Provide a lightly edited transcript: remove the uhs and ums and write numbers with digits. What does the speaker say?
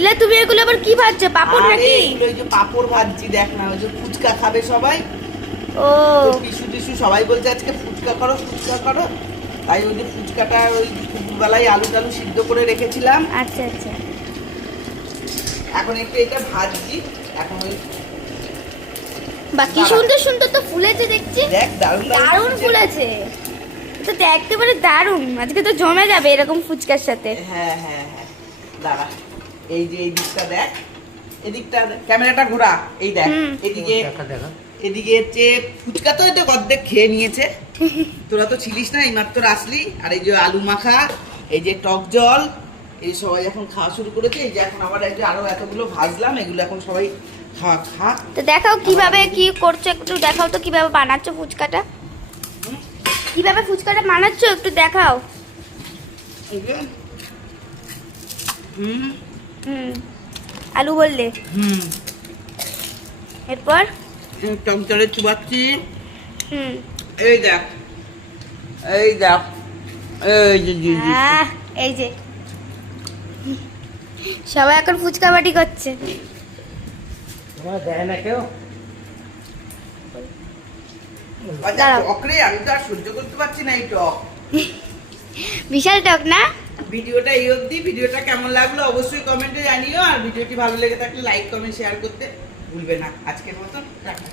বিল্লা তুমি এগুলো আবার কি ভাজছো? পাপড় নাকি? এগুলো ওই যে পাপড় ভাজছি, দেখ না, ওই যে ফুচকা খাবে সবাই। ও পিসু টিসু সবাই বলছে আজকে ফুচকা করো ফুচকা করো, তাই ওই যে ফুচকাটা ওই দুপুরবেলায় আলু টালু সিদ্ধ করে রেখেছিলাম। আচ্ছা আচ্ছা। এখন একটু এটা ভাজছি। এখন ওই বাকি সুন্দর সুন্দর তো ফুলেছে দেখছি। দেখ দারুণ দারুণ ফুলেছে, তো একেবারে দারুণ। আজকে তো জমে যাবে এরকম ফুচকার সাথে। হ্যাঁ হ্যাঁ হ্যাঁ, দাঁড়া, এই যে এই দিকটা দেখ, এদিকটা ক্যামেরাটা ঘোরা, এই দেখ এদিকে, এদিকে হচ্ছে ফুচকা তো এটা অর্ধেক খেয়ে নিয়েছে, তোরা তো ছিলিস না, এই মাত্র আসলি। আর এই যে আলু মাখা, এই যে টক জল, এই সবাই এখন খাওয়া শুরু করেছে। এই যে এখন আবার এই যে আরো এতগুলো ভাজলাম, এগুলো এখন সবাই খা। তো দেখাও কিভাবে কি করছো, একটু দেখাও তো কিভাবে বানাচ্ছো ফুচকাটা, কিভাবে ফুচকাটা বানাচ্ছো একটু দেখাও। হুম হুম, আলু বললে, এরপর টমটরে চুবাচ্ছি। হুম, এই দেখ, এই দেখ, এই যে এই যে সবাই এখন ফুচকা বাটি করছে। দেয় না কেউ। দাঁড়াও। টক রে, আমি তো আর সহ্য করতে পারছি না এই টক। বিশাল টক না? ভিডিওটা এই অবধি। ভিডিওটা কেমন লাগলো অবশ্যই কমেন্টে জানিও, আর ভিডিওটি ভালো লেগে থাকলে লাইক কমেন্ট শেয়ার করতে ভুলবে না। আজকের মতন টাটা।